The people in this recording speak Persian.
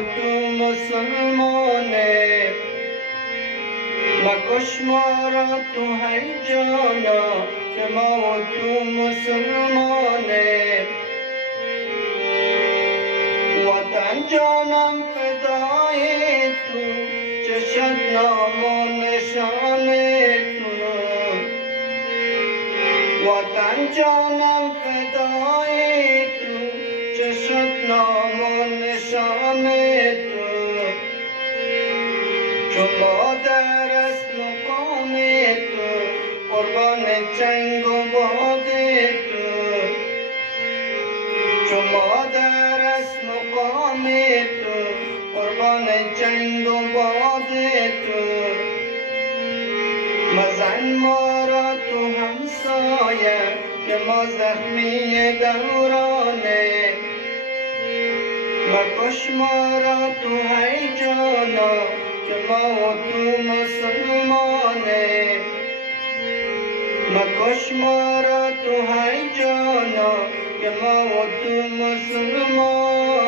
و تو مسلمانه مکش ما را تو هی جانا که ما و تو مسلمانه وطن جانم فدای تو چشد نام و نشان تو وطن جانم فدای تو چشد نام و نشان تو چون مادر است مقام تو قربان چنگ و باد تو چون مادر است مقام تو قربان چنگ و باد تو مزن ما را تو همسایه که ما زخمی دورانه مکش ما را تو هی جانا که ما و تو مسلمانه مکش ما را تو هی جانا که ما و تو مسلمانه